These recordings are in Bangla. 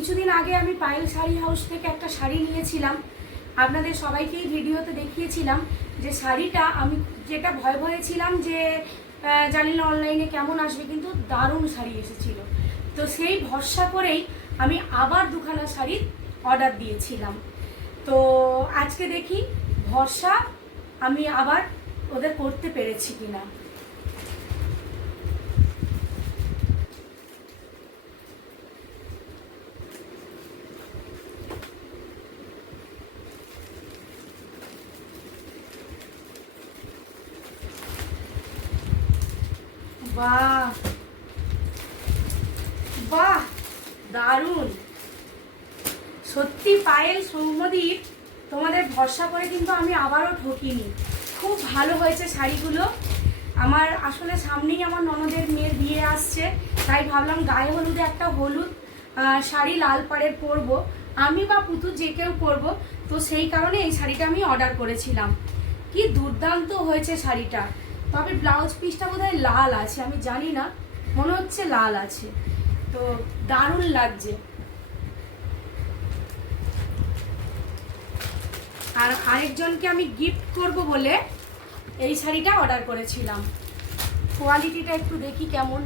কিছুদিন আগে আমি পায়েল শাড়ি হাউস থেকে একটা শাড়ি নিয়েছিলাম, আপনাদের সবাইকেই ভিডিওতে দেখিয়েছিলাম যে শাড়িটা আমি যেটা ভয় ভয়ে ছিলাম যে জানি না অনলাইনে কেমন আসবে, কিন্তু দারুণ শাড়ি এসেছিল। তো সেই ভরসা করেই আমি আবার দুখানা শাড়ি অর্ডার দিয়েছিলাম। তো আজকে দেখি ভরসা আমি আবার ওদের করতে পেরেছি কিনা। বাহ বাহ, দারুণ! সত্যি পায়েল, সৌম্যদীপ, তোমাদের ভরসা করে কিন্তু আমি আবারও ঠকিনি। খুব ভালো হয়েছে শাড়িগুলো। আমার আসলে সামনেই আমার ননদের মেয়ের বিয়ে আসছে, তাই ভাবলাম গায়ে হলুদে একটা হলুদ শাড়ি লাল পাড়ের পরবো, আমি বা পুতু যে কেউ পরবো। তো সেই কারণে এই শাড়িটা আমি অর্ডার করেছিলাম। কি দুর্দান্ত হয়েছে শাড়িটা। তবে ব্লাউজ পিসটা বোধহয় লাল আছে, আমি জানি না, মনে হচ্ছে লাল আছে। তো দারুণ লাগছে। আর আরেকজনকে আমি গিফট করব বলে এই শাড়িটা অর্ডার করেছিলাম। কোয়ালিটিটা একটু দেখি কেমন।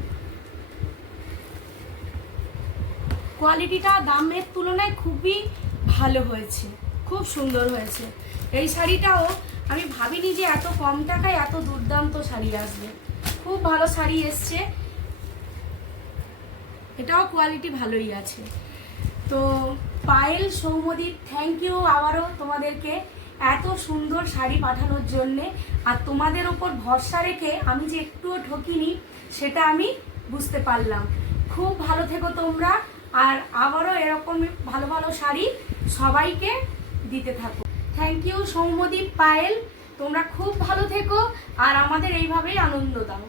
কোয়ালিটিটা দামের তুলনায় খুবই ভালো হয়েছে, খুব সুন্দর হয়েছে। এই শাড়িটাও আমি ভাবিনি যে এত কম টাকায় এত দুর্দান্ত শাড়ি আসবে। খুব ভালো শাড়ি এসছে, এটাও কোয়ালিটি ভালোই আছে। তো পায়েল, সৌম্যদীপ, থ্যাংক ইউ আবারও তোমাদেরকে এত সুন্দর শাড়ি পাঠানোর জন্যে। আর তোমাদের ওপর ভরসা রেখে আমি যে একটুও ঠকিনি সেটা আমি বুঝতে পারলাম। খুব ভালো থেকো তোমরা, আর আবারও এরকম ভালো ভালো শাড়ি সবাইকে দিতে থাকো। থ্যাংক ইউ সৌম্যদীপ, পায়েল, তোমরা খুব ভালো থেকো আর আমাদের এইভাবেই আনন্দ দাও।